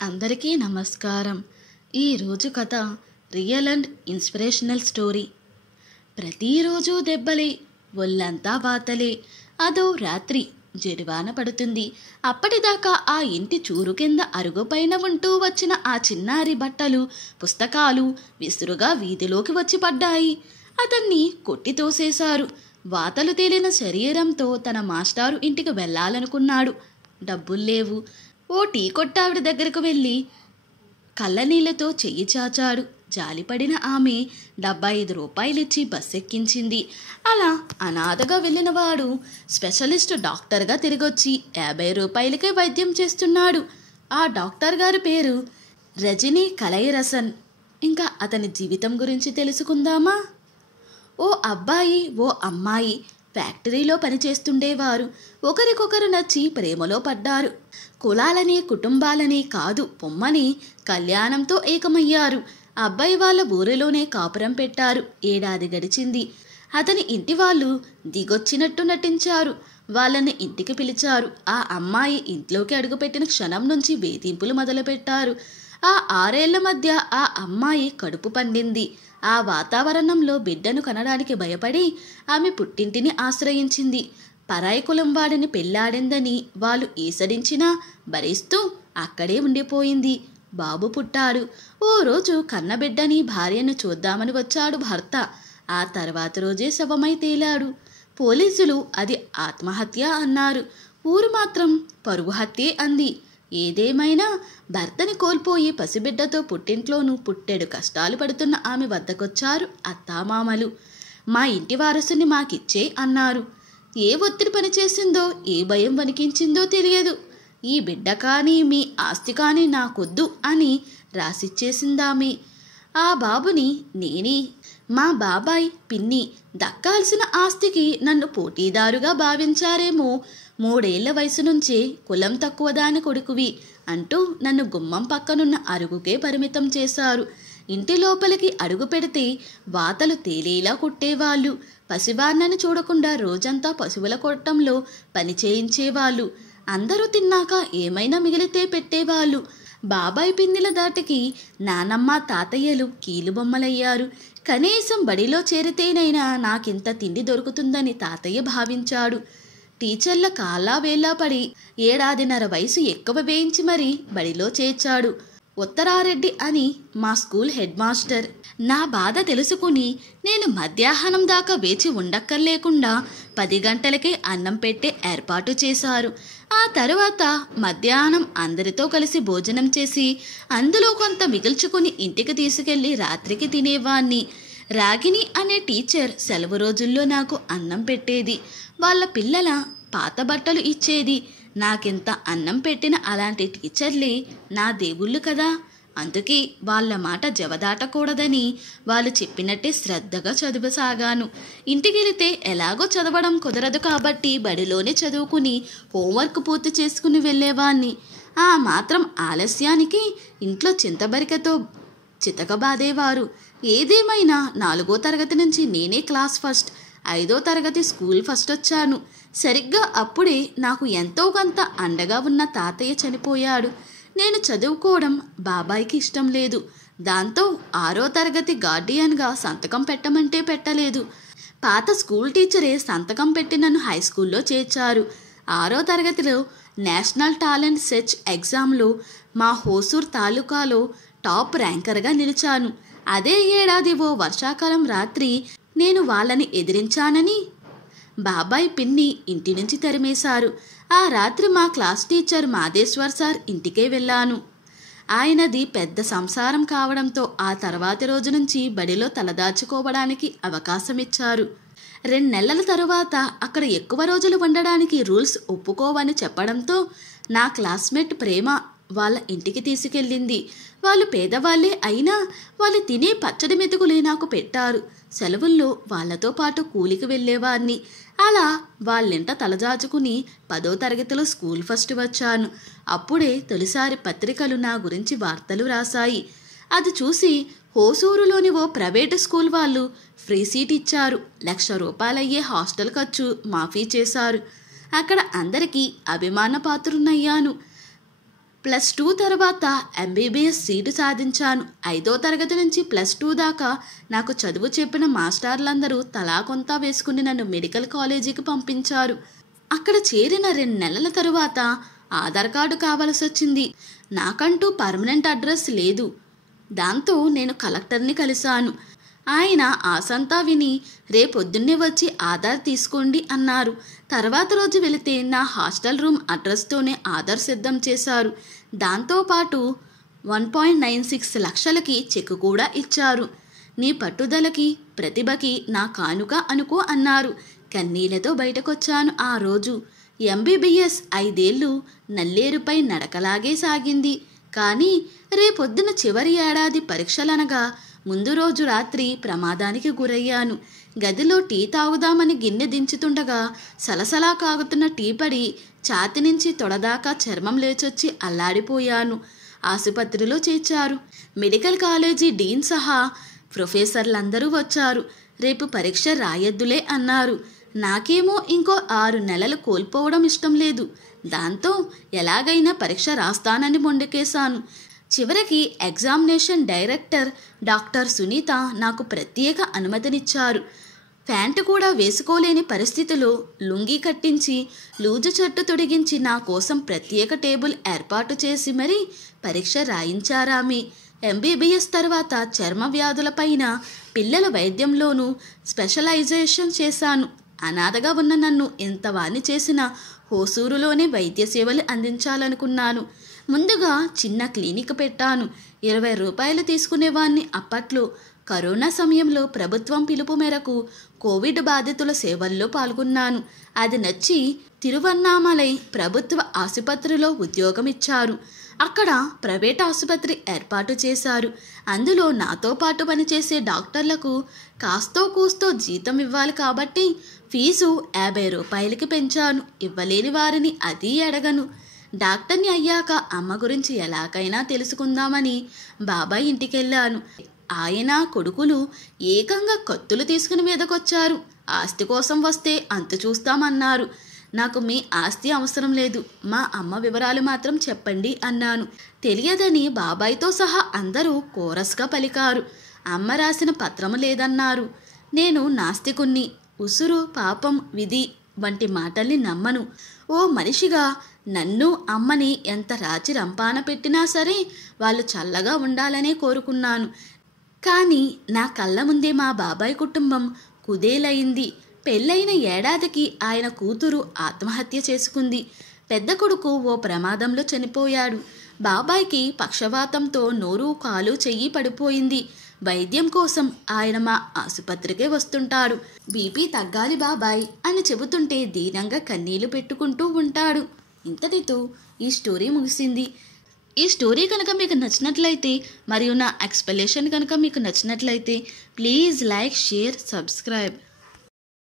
అందరికీ నమస్కారం. ఈరోజు కథ రియల్ అండ్ ఇన్స్పిరేషనల్ స్టోరీ. ప్రతిరోజు దెబ్బలే, ఒళ్ళంతా వాతలే. అదో రాత్రి జడివాన పడుతుంది. అప్పటిదాకా ఆ ఇంటి చూరు కింద అరుగుపైన ఉంటూ వచ్చిన ఆ చిన్నారి బట్టలు, పుస్తకాలు విసురుగా వీధిలోకి వచ్చి పడ్డాయి. అతన్ని కొట్టి తోసేశారు. వాతలు తేలిన శరీరంతో తన మాస్టారు ఇంటికి వెళ్ళాలనుకున్నాడు. డబ్బుల్లేవు. ఓ టీ కొట్టావిడ దగ్గరకు వెళ్ళి కళ్ళనీళ్లతో చెయ్యి చాచాడు. జాలిపడిన ఆమె 75 రూపాయలిచ్చి బస్సెక్కించింది. అలా అనాథగా వెళ్ళినవాడు స్పెషలిస్ట్ డాక్టర్గా తిరిగొచ్చి 50 రూపాయలకే వైద్యం చేస్తున్నాడు. ఆ డాక్టర్ గారి పేరు రజనీ కలైరసన్. ఇంకా అతని జీవితం గురించి తెలుసుకుందామా? ఓ అబ్బాయి, ఓ అమ్మాయి ఫ్యాక్టరీలో పనిచేస్తుండేవారు. ఒకరికొకరు నచ్చి ప్రేమలో పడ్డారు. కులాలని, కుటుంబాలని కాదు, పొమ్మని కళ్యాణంతో ఏకమయ్యారు. అబ్బాయి వాళ్ళ ఊరిలోనే కాపురం పెట్టారు. ఏడాది గడిచింది. అతని ఇంటి వాళ్ళు దిగొచ్చినట్టు నటించారు. వాళ్ళని ఇంటికి పిలిచారు. ఆ అమ్మాయి ఇంట్లోకి అడుగుపెట్టిన క్షణం నుంచి వేధింపులు మొదలుపెట్టారు. ఆ 6 ఏళ్ల మధ్య ఆ అమ్మాయి కడుపు పండింది. ఆ వాతావరణంలో బిడ్డను కనడానికి భయపడి ఆమె పుట్టింటిని ఆశ్రయించింది. పరాయి కులం వాడిని పెళ్లాడిందని వాళ్ళు ఈసడించినా భరిస్తూ అక్కడే ఉండిపోయింది. బాబు పుట్టాడు. ఓ రోజు కన్నబిడ్డని, భార్యను చూద్దామని వచ్చాడు భర్త. ఆ తర్వాత రోజే శవమై తేలాడు. పోలీసులు అది ఆత్మహత్య అన్నారు. ఊరు మాత్రం పరువు హత్యే అంది. ఏదేమైనా భర్తని కోల్పోయి పసిబిడ్డతో పుట్టింట్లోనూ పుట్టెడు కష్టాలు పడుతున్న ఆమె వద్దకొచ్చారు అత్తామామలు. మా ఇంటి వారసుని మాకిచ్చే అన్నారు. ఏ ఒత్తిడి పనిచేసిందో, ఏ భయం వణికించిందో తెలియదు. ఈ బిడ్డ కానీ మీ ఆస్తి కానీ నాకొద్దు అని రాసిచ్చేసిందామె. ఆ బాబుని నేనే, మా బాబాయ్, పిన్ని దక్కాల్సిన ఆస్తికి నన్ను పోటీదారుగా భావించారేమో. 3 ఏళ్ల వయసు నుంచే కులం తక్కువ దాని కొడుకువి అంటూ నన్ను గుమ్మం పక్కనున్న అరుగుకే పరిమితం చేశారు. ఇంటి లోపలికి అడుగు పెడితే వాతలు తేలేలా కొట్టేవాళ్ళు. పసివాన్నని చూడకుండా రోజంతా పశువుల కొట్టంలో పని చేయించేవాళ్ళు. అందరూ తిన్నాక ఏమైనా మిగిలితే పెట్టేవాళ్ళు. బాబాయ్ పిన్నిల దాటికి నానమ్మ, తాతయ్యలు కీలుబొమ్మలయ్యారు. కనీసం బడిలో చేరితేనైనా నాకింత తిండి దొరుకుతుందని తాతయ్య భావించాడు. టీచర్ల కాళ్ళా వేళ్ళా పడి 1.5 వయసు ఎక్కువ వేయించి మరీ బడిలో చేర్చాడు. ఉత్తరారెడ్డి అని మా స్కూల్ హెడ్ మాస్టర్. నా బాధ తెలుసుకుని నేను మధ్యాహ్నం దాకా వేచి ఉండక్కర్లేకుండా 10 గంటలకే అన్నం పెట్టే ఏర్పాటు చేశారు. ఆ తరువాత మధ్యాహ్నం అందరితో కలిసి భోజనం చేసి అందులో కొంత మిగిల్చుకుని ఇంటికి తీసుకెళ్లి రాత్రికి తినేవాణ్ణి. రాగిణి అనే టీచర్ సెలవు రోజుల్లో నాకు అన్నం పెట్టేది. వాళ్ళ పిల్లల పాత బట్టలు ఇచ్చేది. నాకింత అన్నం పెట్టిన అలాంటి టీచర్లే నా దేవుళ్ళు కదా. అందుకే వాళ్ళ మాట జవదాటకూడదని వాళ్ళు చెప్పినట్టే శ్రద్ధగా చదువసాగాను. ఇంటికెళితే ఎలాగో చదవడం కుదరదు కాబట్టి బడిలోనే చదువుకుని హోంవర్క్ పూర్తి చేసుకుని వెళ్ళేవాణ్ణి. ఆ మాత్రం ఆలస్యానికి ఇంట్లో చింతబరికతో చితకబాదేవారు. ఏదేమైనా 4వ తరగతి నుంచి నేనే క్లాస్ ఫస్ట్, 5వ తరగతి స్కూల్ ఫస్ట్ వచ్చాను. సరిగ్గా అప్పుడే నాకు ఎంతో కొంత అండగా ఉన్న తాతయ్య చనిపోయాడు. నేను చదువుకోవడం బాబాయికి ఇష్టం లేదు. దాంతో 6వ తరగతి గార్డియన్గా సంతకం పెట్టమంటే పెట్టలేదు. పాత స్కూల్ టీచరే సంతకం పెట్టి నన్ను హై స్కూల్లో చేర్చారు. 6వ తరగతిలో నేషనల్ టాలెంట్ సెర్చ్ ఎగ్జామ్లో మా హోసూర్ తాలూకాలో టాప్ ర్యాంకర్గా నిలిచాను. అదే ఏడాది ఓ వర్షాకాలం రాత్రి నేను వాళ్ళని ఎదిరించానని బాబాయ్, పిన్ని ఇంటి నుంచి తరిమేశారు. ఆ రాత్రి మా క్లాస్ టీచర్ మాదేశ్వర్ సార్ ఇంటికే వెళ్ళాను. ఆయనది పెద్ద సంసారం కావడంతో ఆ తర్వాతి రోజు నుంచి బడిలో తలదాచుకోవడానికి అవకాశం ఇచ్చారు. 2 నెలల తరువాత అక్కడ ఎక్కువ రోజులు ఉండడానికి రూల్స్ ఒప్పుకోవని చెప్పడంతో నా క్లాస్మేట్ ప్రేమ వాళ్ళ ఇంటికి తీసుకెళ్ళింది. వాళ్ళు పేదవాళ్లే అయినా వాళ్ళు తినే పచ్చడి మెతుకులే నాకు పెట్టారు. సెలవుల్లో వాళ్లతో పాటు కూలికి వెళ్ళేవాడిని. అలా వాళ్ళింట తలజాచుకుని 10వ తరగతిలో స్కూల్ ఫస్ట్ వచ్చాను. అప్పుడే తొలిసారి పత్రికలు నా గురించి వార్తలు రాశాయి. అది చూసి హోసూరులోని ఓ ప్రైవేటు స్కూల్ వాళ్ళు ఫ్రీ సీట్ ఇచ్చారు. 1,00,000 రూపాయలయ్యే హాస్టల్ ఖర్చు మాఫీ చేశారు. అక్కడ అందరికీ అభిమాన పాత్రునయ్యాను. +2 తర్వాత ఎంబీబీఎస్ సీటు సాధించాను. 5వ తరగతి నుంచి +2 దాకా నాకు చదువు చెప్పిన మాస్టర్లందరూ తలా కొంత వేసుకుని నన్ను మెడికల్ కాలేజీకి పంపించారు. అక్కడ చేరిన 2 నెలల తరువాత ఆధార్ కార్డు కావలసి వచ్చింది. నాకంటూ పర్మనెంట్ అడ్రస్ లేదు. దాంతో నేను కలెక్టర్ని కలిశాను. ఆయన ఆసంతా విని రేపొద్దున్నే వచ్చి ఆధార్ తీసుకోండి అన్నారు. తర్వాత రోజు వెళితే నా హాస్టల్ రూమ్ అడ్రస్తోనే ఆధార్ సిద్ధం చేశారు. దాంతోపాటు 1.96 లక్షలకి చెక్కు కూడా ఇచ్చారు. నీ పట్టుదలకి ప్రతిభకి నా కానుక అనుకో అన్నారు. కన్నీళ్లతో బయటకొచ్చాను. ఆ రోజు ఎంబీబీఎస్ 5 ఏళ్ళు నల్లేరుపై నడకలాగే సాగింది. కానీ రేపొద్దున చివరి ఏడాది పరీక్షలనగా ముందు రోజు రాత్రి ప్రమాదానికి గురయ్యాను. గదిలో టీ తాగుదామని గిన్నె దించుతుండగా సలసలా కాగుతున్న టీ పడి ఛాతి నుంచి తొడదాకా చర్మం లేచొచ్చి అల్లాడిపోయాను. ఆసుపత్రిలో చేర్చారు. మెడికల్ కాలేజీ డీన్ సహా ప్రొఫెసర్లందరూ వచ్చారు. రేపు పరీక్ష రాయొద్దులే అన్నారు. నాకేమో ఇంకో 6 నెలలు కోల్పోవడం ఇష్టం లేదు. దాంతో ఎలాగైనా పరీక్ష రాస్తానని మొండికేశాను. చివరికి ఎగ్జామినేషన్ డైరెక్టర్ డాక్టర్ సునీత నాకు ప్రత్యేక అనుమతినిచ్చారు. ప్యాంటు కూడా వేసుకోలేని పరిస్థితిలో లుంగీ కట్టించి లూజు చెట్టు తొడిగించి నా కోసం ప్రత్యేక టేబుల్ ఏర్పాటు చేసి మరీ పరీక్ష రాయించారామి. ఎంబీబీఎస్ తర్వాత చర్మ వ్యాధులపైన పిల్లల వైద్యంలోనూ స్పెషలైజేషన్ చేశాను. అనాథగా ఉన్న నన్ను ఎంతవాణ్ణి చేసిన హోసూరులోనే వైద్య సేవలు అందించాలనుకున్నాను. ముందుగా చిన్న క్లినిక్ పెట్టాను. 20 రూపాయలు తీసుకునేవాణ్ణి అప్పట్లో. కరోనా సమయంలో ప్రభుత్వం పిలుపు మేరకు కోవిడ్ బాధితుల సేవల్లో పాల్గొన్నాను. అది నచ్చి తిరువన్నామలై ప్రభుత్వ ఆసుపత్రిలో ఉద్యోగం ఇచ్చారు. అక్కడ ప్రైవేట్ ఆసుపత్రి ఏర్పాటు చేశారు. అందులో నాతో పాటు పనిచేసే డాక్టర్లకు కాస్తో కూస్తో జీతం ఇవ్వాలి కాబట్టి ఫీజు 50 రూపాయలకి పెంచాను. ఇవ్వలేని వారిని అది అడగను. డాక్టర్ని అయ్యాక అమ్మ గురించి ఎలాగైనా తెలుసుకుందామని బాబాయ్ ఇంటికెళ్ళాను. ఆయన కొడుకులు ఏకంగా కత్తులు తీసుకుని మీదకొచ్చారు. ఆస్తి కోసం వస్తే అంతు చూస్తామన్నారు. నాకు మీ ఆస్తి అవసరం లేదు, మా అమ్మ వివరాలు మాత్రం చెప్పండి అన్నాను. తెలియదని బాబాయ్తో సహా అందరూ కోరస్గా పలికారు. అమ్మ రాసిన పత్రము లేదన్నారు. నేను నాస్తికుణ్ణి. ఉసురు, పాపం, విధి వంటి మాటల్ని నమ్మను. ఓ మనిషిగా నన్ను అమ్మని ఎంత రాచి రంపాన పెట్టినా సరే వాళ్ళు చల్లగా ఉండాలనే కోరుకున్నాను. కానీ నా కళ్ళ ముందే మా బాబాయ్ కుటుంబం కుదేలయింది. పెళ్ళైన ఏడాదికి ఆయన కూతురు ఆత్మహత్య చేసుకుంది. పెద్ద కొడుకు ఓ ప్రమాదంలో చనిపోయాడు. బాబాయ్కి పక్షవాతంతో నోరు, కాలు, చెయ్యి పడిపోయింది. వైద్యం కోసం ఆయన మా ఆసుపత్రికే వస్తుంటాడు. బీపీ తగ్గాలి బాబాయ్ అని చెబుతుంటే దీనంగా కన్నీళ్లు పెట్టుకుంటూ ఉంటాడు. ఇంతటితో ఈ స్టోరీ ముగిసింది. ఈ స్టోరీ కనుక మీకు నచ్చినట్లయితే మరియు నా ఎక్స్ప్లెనేషన్ కనుక మీకు నచ్చినట్లయితే ప్లీజ్ లైక్, షేర్, సబ్స్క్రైబ్.